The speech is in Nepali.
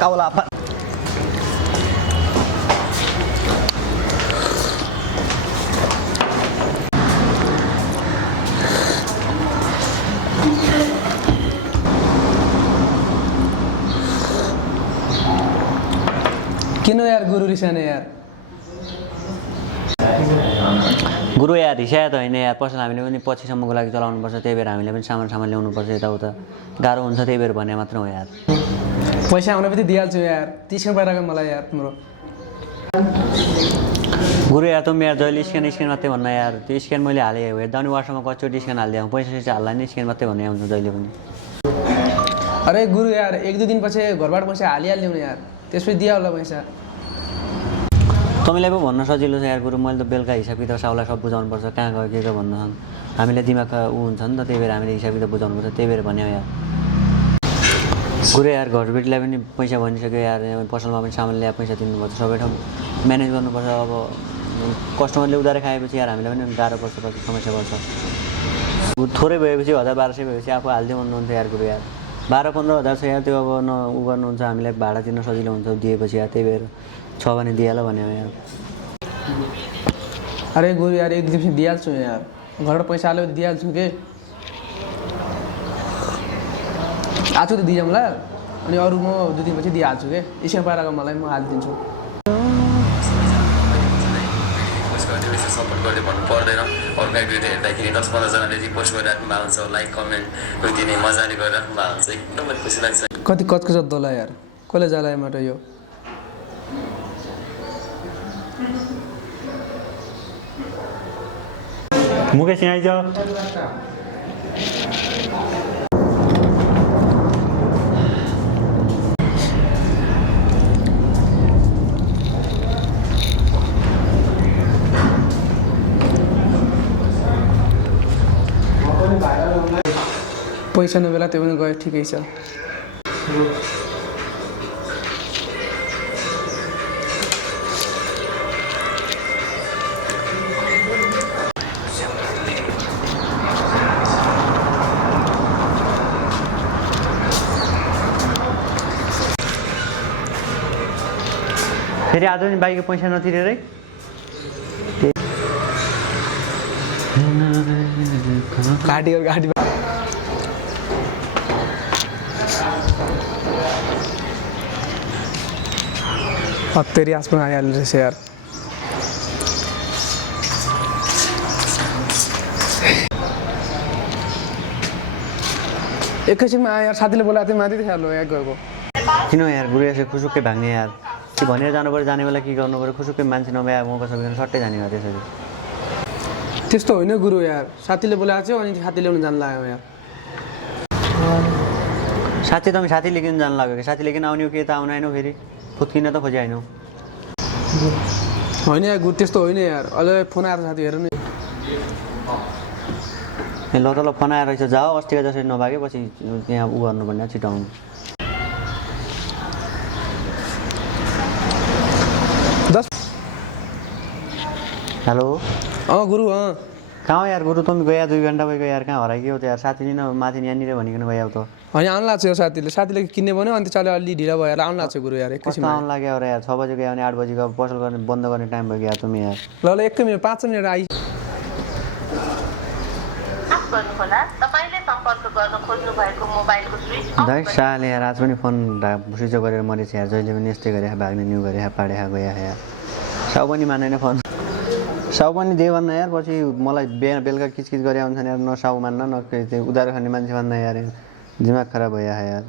काउला किन यार गुरु रिसाने यार गुरु यार रिसाया त होइन यार पसल हामीले पनि पछिसम्मको लागि चलाउनुपर्छ त्यही भएर हामीले पनि सामान ल्याउनुपर्छ यताउता गाह्रो हुन्छ त्यही भएर भने मात्र हो यार पैसा आउने पनि दिइहाल्छु यार 30 रुपैयाँ मलाई यार तिम्रो गुरु यार तुम यार जहिले स्क्यान मात्रै भन्न यार त्यो स्क्यान मैले हालेँ हेर्दा पनि वाट्सएपमा कतिचोटि स्क्यान हालिदिएँ पैसा सैसा हाल्दा नि स्क्यान मात्रै भन्ने आउँछ जहिले पनि अरे गुरु यार 1-2 दिन पछि घरबाट पैसा हालिहाल्यौ यार त्यसपछि दिया होला पैसा तपाईँलाई पो भन्न सजिलो छ यार गुरु मैले त बेलुका हिसाब किताब साउलाई सब बुझाउनुपर्छ कहाँ गयो के भन्नु हामीले दिमाग ऊ हुन्छ नि त त्यही भएर हामीले हिसाब किताब बुझाउनुपर्छ त्यही भएर भन्यो यार गुरु यार घरबेटीलाई पनि पैसा भनिसक्यो यार पसलमा पनि सामान ल्याए पैसा दिनुपर्छ सबै ठाउँ म्यानेज गर्नुपर्छ अब कस्टमरले उधारै खाएपछि यार हामीलाई पनि गाह्रो पर्छ पछि समस्या पर्छ थोरै भएपछि 1000-1200 भएपछि आफू हालिदियो भन्नुहुन्थ्यो यार गुरु यार 12-15 हजार छ यार त्यो अब न उ गर्नुहुन्छ हामीलाई भाडा तिर्न सजिलो हुन्छ दिएपछि यार त्यही भएर छ भने दिइहाल भन्यो यार अरे गुरु यार 1 दिन दिइहाल्छु यार घरबाट पैसा हाल्यो दिइहाल्छु के आज त दिइजाउँला अनि अरू म 2 दिन पछि दिइहाल्छु के यसमा पाराको मलाई म हालिदिन्छु सपोर्ट गर्दै भन्नु पर्दैन अरू गाई भिडियो हेर्दाखेरि 10-15 जनाले रिपोस्ट गरिराख्नु भएको हुन्छ लाइक कमेन्ट दिने मजाले गरिराख्नु भएको हुन्छ एकदमै खुसी लाग्छ कति कचको जद्दोला यार कसले जाला माटो यो मुकेश यहाँ आइज पैसा नबेला त्यो पनि गयो ठिकै छ फेरि आज नि बाइकको पैसा नतिरेरै गाडी तेरी आसमान आइहाल्यो रहेछ यार एकैछिनमा आयो यार साथीले बोलाएको थियो माथि देखालो यहाँ गएको किन यार गुरु यसो खुसुक्कै भाग्ने यार के भनेर जानु पर्यो जाने बेला के गर्नु पर्यो खुसुक्कै मान्छे नभए मौका सकिँदैन सट्टै जाने भयो त्यसरी त्यस्तो होइन गुरु यार साथीले बोलाएको थियो अनि साथी ल्याउनु जानु लाग्यो यार साथी त साथी लिएर जानु लाग्यो कि साथी लिएर आउने हो कि त आउनु आएनौ फेरि फुत्किन त खोजी आएनौ होइन यार गुरु त्यस्तो होइन यार अहिले फोन आएर साथी हेर नि ए ल त ल फोन आएर रहेछ जाऊ अस्तिको जसरी नभागे पछि यहाँ उ गर्नुपर्ने छिटाउनु हेलो गुरु कहाँ यार गुरु तुम गया 2 घन्टा भइगयो यार कहाँ हराइगयो त यार साथी लिन माथि यहाँनिर भनिकन गयो त होइन आउनु लाग्छ यो साथीले किन्ने भन्यो अनि त्यसले अलि ढिला भयो आउनु लाग्छ गुरु यार एकैछिन आउनु लाग्यो यार 6 बजे गयो भने 8 बजे पसल गर्ने बन्द गर्ने टाइम भयो यार तुम यार ल 1 मिनेट 5 मिनेट आइ दाइ साले यार आज पनि फोन स्विच अफ गरेर मरेछ यार जहिले पनि यस्तै गरे भाग्ने न्यु गरे पाडे गयो यार साउ पनि मान्दैन फोन साउ पनि दे भन्न यार पछि मलाई बेलुका किचकिच गरे हुन्छ यार न साउ मान्न न उधारो खाने मान्छे भन्न यार दिमाग खराब भयो यार